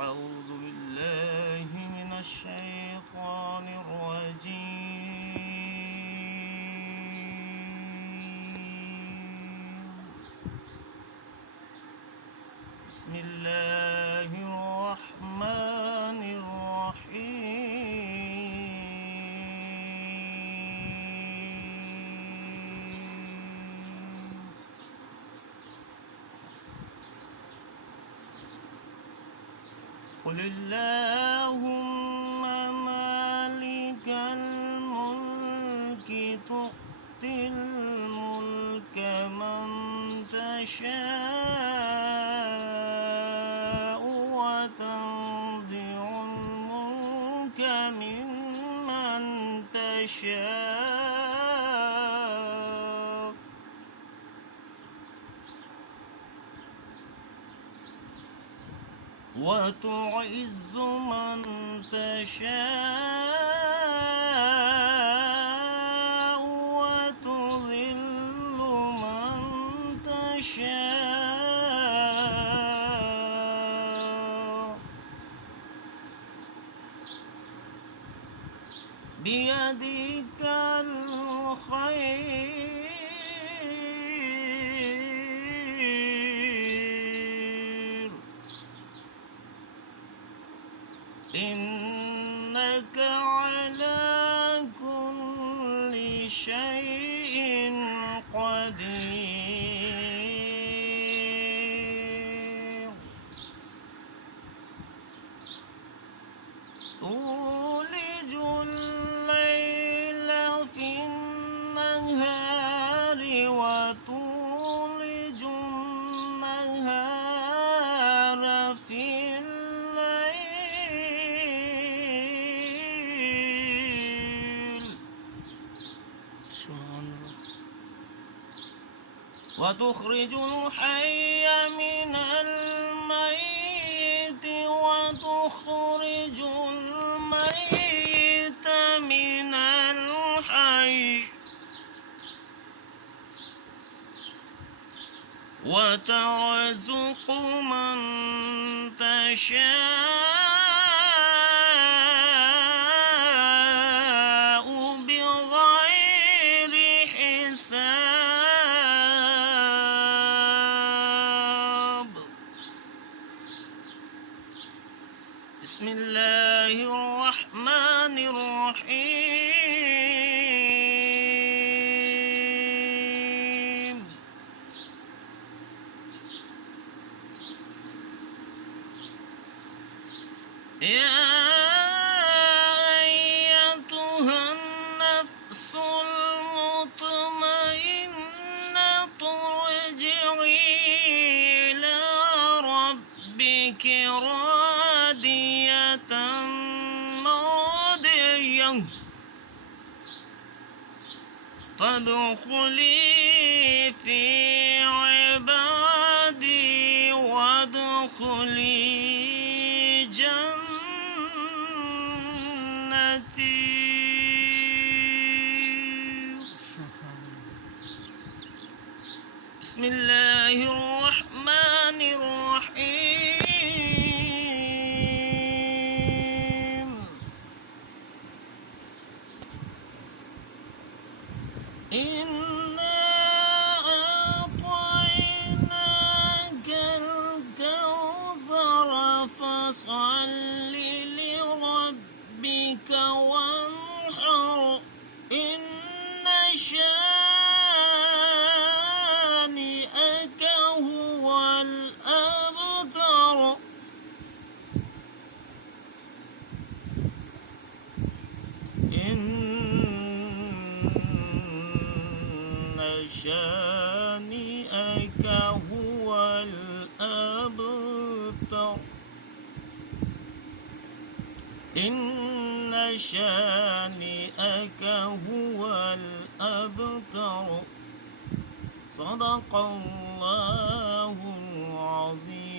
أعوذ بالله من الشيطان الرجيم. بسم الله الرحمن الرحيم. قل اللهم مالك الملك تؤتي الملك من تشاء وتنزع الملك ممن تشاء وتعز من تشاء وتذل من تشاء بيدك الخير إنك على كل شيء قدير تولج الليل في النهار وتولج النهار في الليل وتخرج الحي من الميت وتخرج الميت من الحي وترزق من تشاء بغير حساب. بسم الله الرحمن الرحيم. يا أيتها النفس المطمئنة ارجعي إلى ربك راضية مرضية فادخلي في عبادي وادخلي جنتي. بسم الله الرحمن الرحيم. إنا أعطيناك الكوثر فصل لربك وانحر إن شانئك هو الأبتر. إن شانئك هو الأبتر. إن شانئك هو الأبتر. صدق الله العظيم.